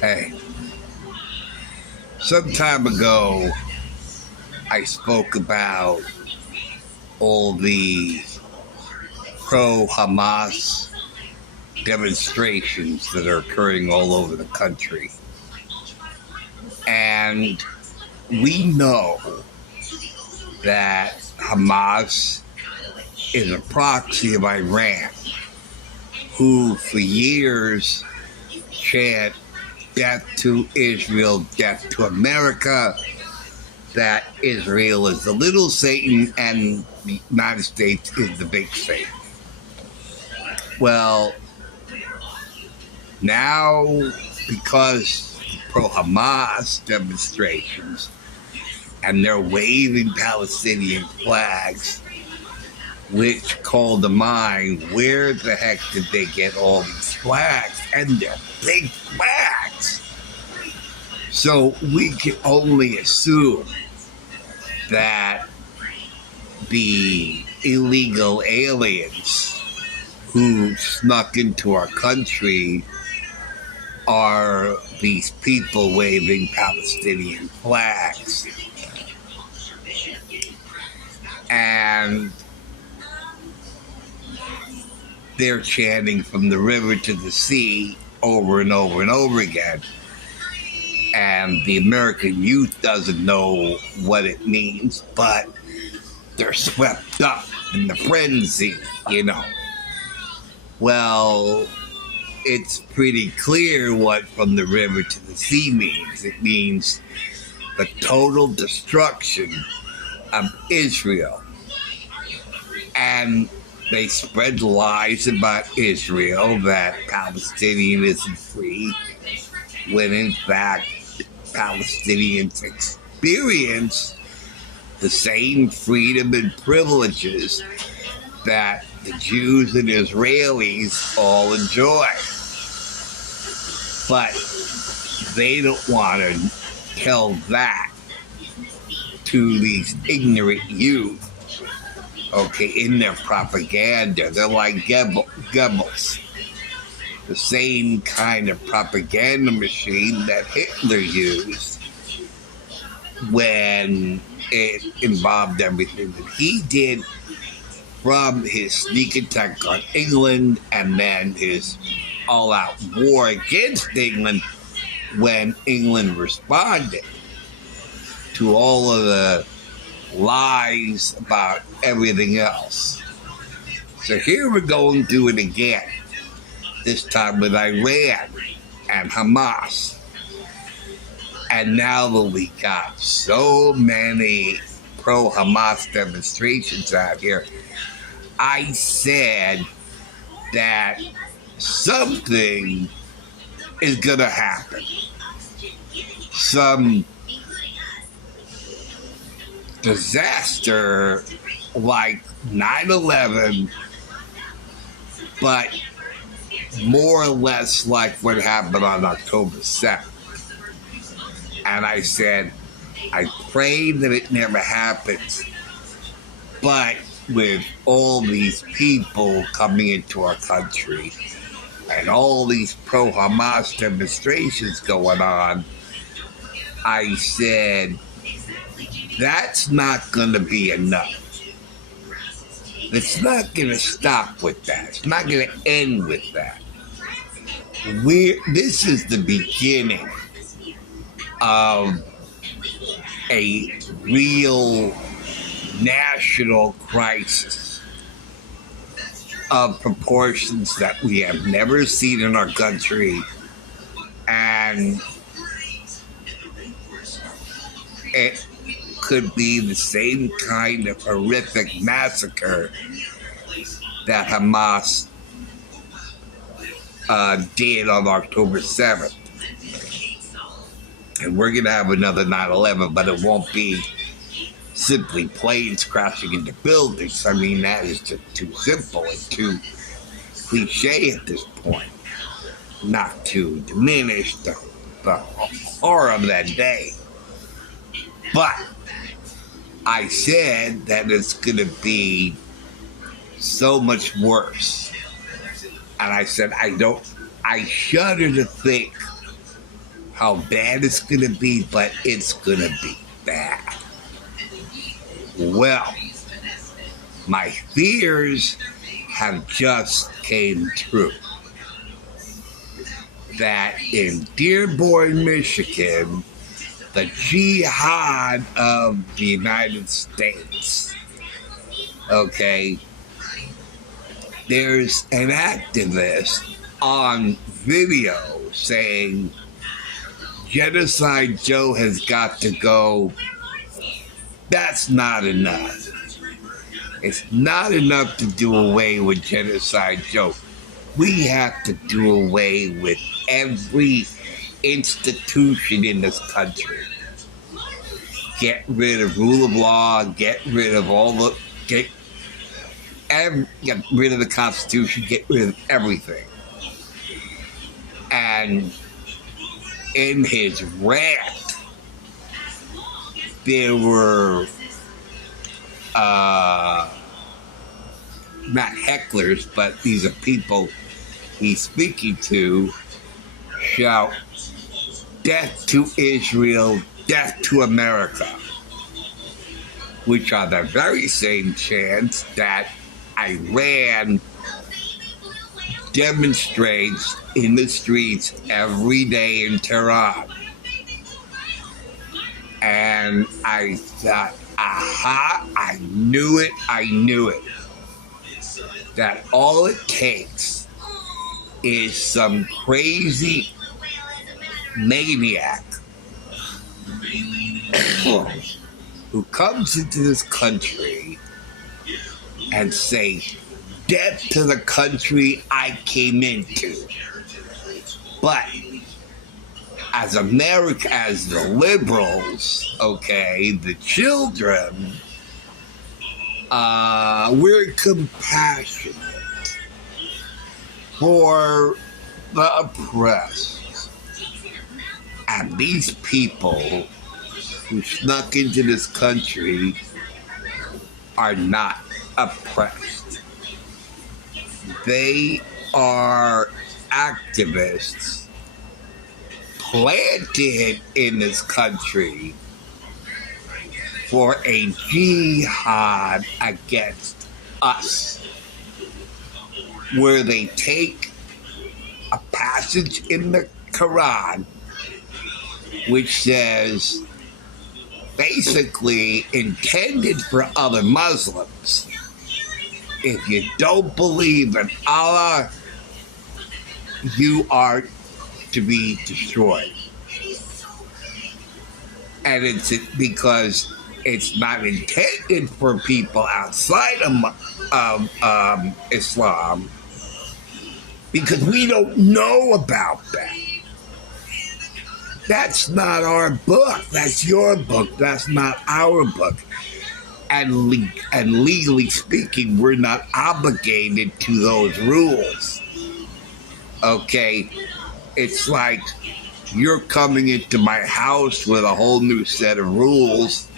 Hey, some time ago, I spoke about all the pro Hamas demonstrations that are occurring all over the country. And we know that Hamas is a proxy of Iran, who for years chant death to Israel, death to America, that Israel is the little Satan and the United States is the big Satan. Well, now, because pro-Hamas demonstrations and they're waving Palestinian flags, which call to mind, where the heck did they get all these flags? And they're big flags. So we can only assume that the illegal aliens who snuck into our country are these people waving Palestinian flags. And they're chanting from the river to the sea over and over and over again. And the American youth doesn't know what it means, but they're swept up in the frenzy, you know. Well, it's pretty clear what from the river to the sea means. It means the total destruction of Israel. And they spread lies about Israel, that Palestinian isn't free, when in fact Palestinians experience the same freedom and privileges that the Jews and Israelis all enjoy. But they don't want to tell that to these ignorant youth, okay, in their propaganda. They're like Goebbels, the same kind of propaganda machine that Hitler used when it involved everything that he did, from his sneak attack on England and then his all-out war against England when England responded to all of the lies about everything else. So here we're going through it again, this time with Iran and Hamas. And now that we got so many pro-Hamas demonstrations out here, I said that something is going to happen. Some disaster like 9/11, but more or less like what happened on October 7th. And I said, I pray that it never happens. But with all these people coming into our country and all these pro-Hamas demonstrations going on, I said, that's not going to be enough. It's not going to stop with that. It's not going to end with that. This is the beginning of a real national crisis of proportions that we have never seen in our country, and it could be the same kind of horrific massacre that Hamas did on October 7th. And we're going to have another 9/11, but it won't be simply planes crashing into buildings. I mean, that is just too simple and too cliche at this point, not to diminish the horror of that day. But I said that it's going to be so much worse. And I said, I shudder to think how bad it's going to be, but it's going to be bad. Well, my fears have just came true. That in Dearborn, Michigan, the jihad of the United States, okay, there's an activist on video saying Genocide Joe has got to go. That's not enough. It's not enough to do away with Genocide Joe. We have to do away with every institution in this country. Get rid of rule of law, get rid of get rid of the Constitution, get rid of everything. And in his rant, there were not hecklers, but these are people he's speaking to, shout, "Death to Israel, death to America," which are the very same chants that Iran demonstrates in the streets every day in Tehran. And I thought, aha, I knew it. That all it takes is some crazy maniac who comes into this country and say, "Death to the country I came into." But as America, as the liberals, okay, the children, we're compassionate for the oppressed. And these people who snuck into this country are not oppressed. They are activists planted in this country for a jihad against us, where they take a passage in the Quran which says, basically intended for other Muslims, if you don't believe in Allah, you are to be destroyed. And it's because it's not intended for people outside of Islam, because we don't know about that. That's not our book. That's your book. That's not our book. And legally speaking, we're not obligated to those rules. Okay? It's like you're coming into my house with a whole new set of rules,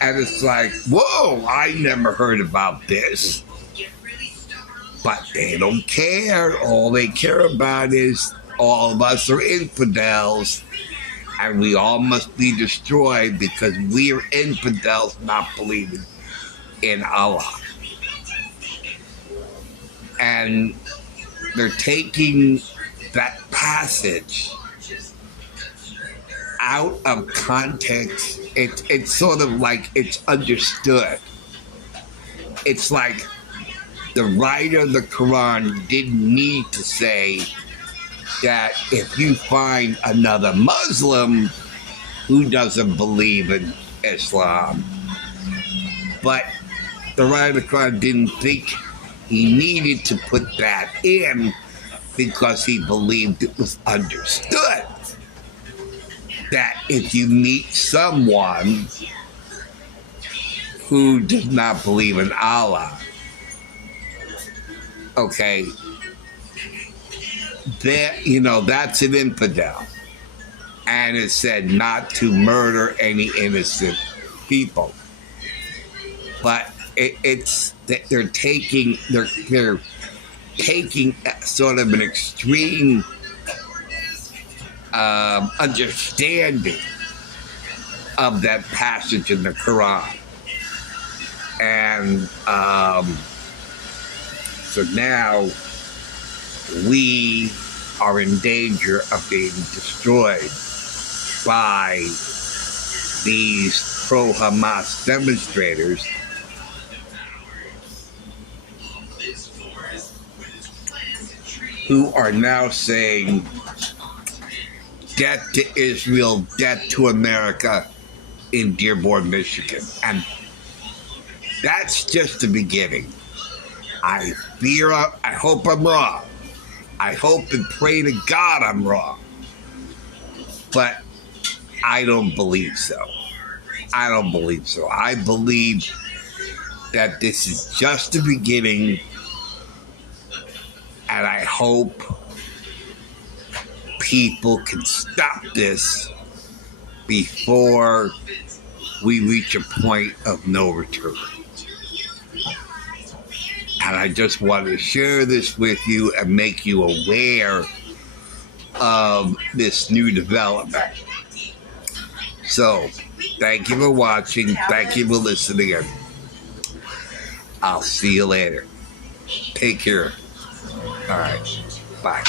and it's like, whoa, I never heard about this. But they don't care. All they care about is all of us are infidels, and we all must be destroyed because we are infidels not believing in Allah. And they're taking that passage out of context. It's sort of like it's understood. It's like the writer of the Quran didn't need to say that if you find another Muslim who doesn't believe in Islam, but the writer of the Quran didn't think he needed to put that in because he believed it was understood that if you meet someone who does not believe in Allah, okay, that's an infidel. And it said not to murder any innocent people. But they're taking sort of an extreme understanding of that passage in the Quran. And so now we are in danger of being destroyed by these pro-Hamas demonstrators who are now saying death to Israel, death to America in Dearborn, Michigan. And that's just the beginning. I hope I'm wrong. I hope and pray to God I'm wrong. But I don't believe so. I don't believe so. I believe that this is just the beginning, and I hope people can stop this before we reach a point of no return. And I just want to share this with you and make you aware of this new development. So, thank you for watching. Thank you for listening. And I'll see you later. Take care. All right. Bye.